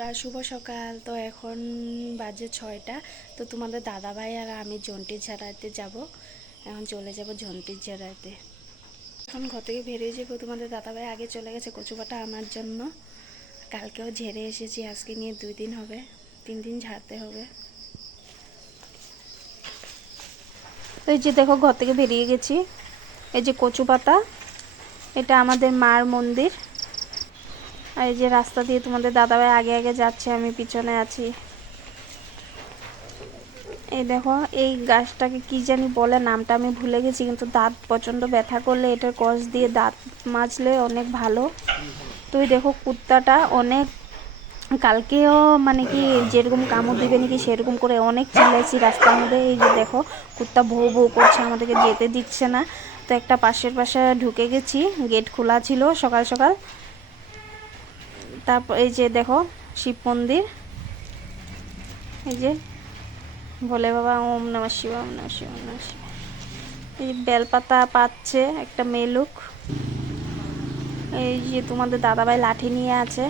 বন্ধুরা, শুভ সকাল। তো এখন বাজে 6টা। তো তোমাদের দাদাভাই আর আমি ঝন্টির ঝাড়াইতে যাব। এখন চলে যাব ঝন্টির ঝাড়াইতে। এখন ঘর থেকে বেরিয়ে যাবো। তোমাদের দাদাভাই আগে চলে গেছে কচুবাটা আনার জন্য। কালকেও ঝেড়ে এসেছি, আজকে নিয়ে 2 দিন হবে, 3 দিন ঝাড়তে হবে। তো এই যে দেখো, ঘর থেকে বেরিয়ে গেছি। এই যে কচু পাতা, এটা আমাদের মার মন্দির। আর এই যে রাস্তা দিয়ে তোমাদের দাদাভাই আগে আগে যাচ্ছে, আমি পিছনে আছি। এই দেখো, এই গাছটাকে কি জানি বলে, নামটা আমি ভুলে গেছি, কিন্তু দাঁত প্রচণ্ড ব্যথা করলে এটার কষ দিয়ে দাঁত মাজলে অনেক ভালো। তো এই দেখো, কুত্তাটা অনেক কালকেও মানে কি যেরকম কামড় দিবে নাকি সেরকম করে অনেক চিল্লাইছি রাস্তার মধ্যে। এই যে দেখো, কুত্তা ভৌ ভৌ করছে, আমাদেরকে যেতে দিচ্ছে না। তো একটা পাশের পাশে ঢুকে গেছি, গেট খোলা ছিল সকাল সকাল। তারপর এই যে দেখো, শিব মন্দির। এই যে ভোলে বাবা, ওম নমঃ শিবায়, ওম নমঃ শিবায়, ওম নমঃ শিবায়। এই বেলপাতা পাচ্ছে একটা মেলুক। এই যে তোমাদের দাদাভাই লাঠি নিয়ে আছে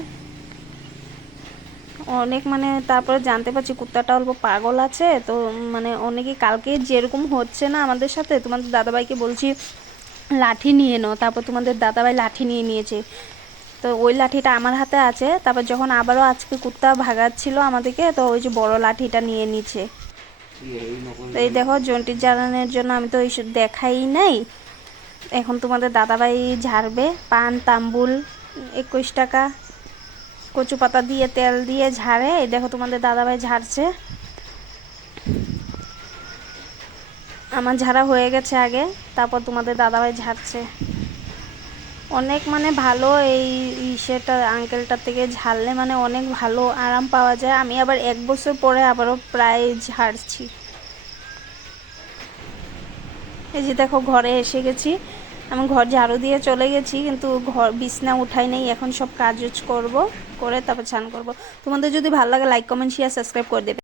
অনেক, মানে তারপরে জানতে পারছি কুত্তাটা অল্প পাগল আছে। তো মানে অনেকে কালকে যেরকম হচ্ছে না আমাদের সাথে, তোমাদের দাদাভাইকে বলছি লাঠি নিয়ে নাও, তারপর তোমাদের দাদাভাই লাঠি নিয়ে নিয়েছে। তো ওই লাঠিটা আমার হাতে আছে। তারপর যখন আবারও আজকে কুত্তা ভাগাচ্ছিল আমাদেরকে, তো ওই যে বড় লাঠিটা নিয়ে নিচ্ছে। তো এই দেখো, জন্টির জ্বালানোর জন্য আমি তো এইসব দেখাই নাই। এখন তোমাদের দাদাভাই ঝাড়বে। পান তাম্বুল 21 টাকা, কচু পাতা দিয়ে তেল দিয়ে ঝাড়ে। এই দেখো, তোমাদের দাদাভাই ঝাড়ছে। আমার ঝাড়া হয়ে গেছে আগে, তারপর তোমাদের দাদাভাই ঝাড়ছে। অনেক মানে ভালো, এই সেটা আঙ্কেলটার থেকে ঝাড়লে মানে অনেক ভালো আরাম পাওয়া যায়। আমি আবার 1 বছর পরে আবারও প্রায় ঝাড়ছি। এই যে দেখো, ঘরে এসে গেছি। আমি ঘর ঝাড়ু দিয়ে চলে গেছি, কিন্তু ঘর বিছনা উঠাই নেই। এখন সব কাজ করব, করে তারপর স্নান করব। তোমাদের যদি ভালো লাগে লাইক কমেন্ট শেয়ার সাবস্ক্রাইব করে দেবে।